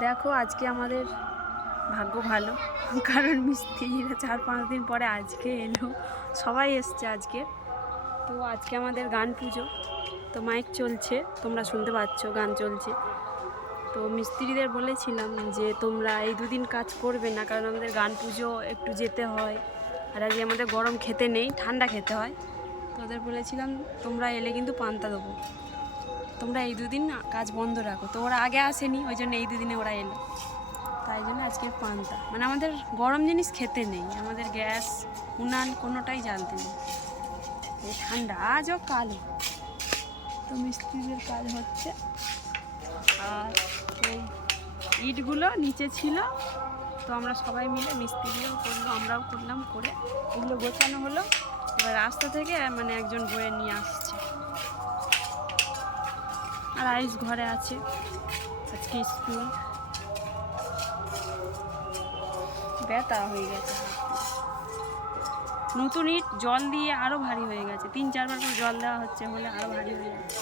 দেখো আজকে আমাদের ভাগ্য ভালো, কারণ মিস্ত্রিরা 4-5 দিন পরে আজকে এলো। সবাই এসছে আজকে। তো আজকে আমাদের গান পুজো, তো মাইক চলছে, তোমরা শুনতে পাচ্ছ গান চলছে। তো মিস্ত্রিদের বলেছিলাম যে তোমরা এই দুদিন কাজ করবে না, কারণ আমাদের গান পুজো একটু যেতে হয়, আর আজকে আমাদের গরম খেতে নেই, ঠান্ডা খেতে হয়। তো ওদের বলেছিলাম তোমরা এলে কিন্তু পান্তা দেবো, তোমরা এই দুদিন কাজ বন্ধ রাখো। তো ওরা আগে আসেনি, ওই জন্য এই দুদিনে ওরা এলো, তাই জন্য আজকে পান্তা। মানে আমাদের গরম জিনিস খেতে নেই, আমাদের গ্যাস উনান কোনোটাই জ্বালতে নেই, এই ঠান্ডা আজও কালো। তো মিস্ত্রিদের কাজ হচ্ছে, আর এই ইটগুলো নিচে ছিল, তো আমরা সবাই মিলে, মিস্ত্রিও করলো আমরাও করলাম, করে এগুলো গোছানো হলো। এবার রাস্তা থেকে মানে একজন বয়ে নিয়ে আসছে, আর আইস ঘরে আছে, আজকে স্কুল। ব্যথা হয়ে গেছে, নতুন ইট জল দিয়ে আরও ভারী হয়ে গেছে, 3-4 বার করে জল দেওয়া হচ্ছে, হলে আরও ভারী হয়ে যাচ্ছে।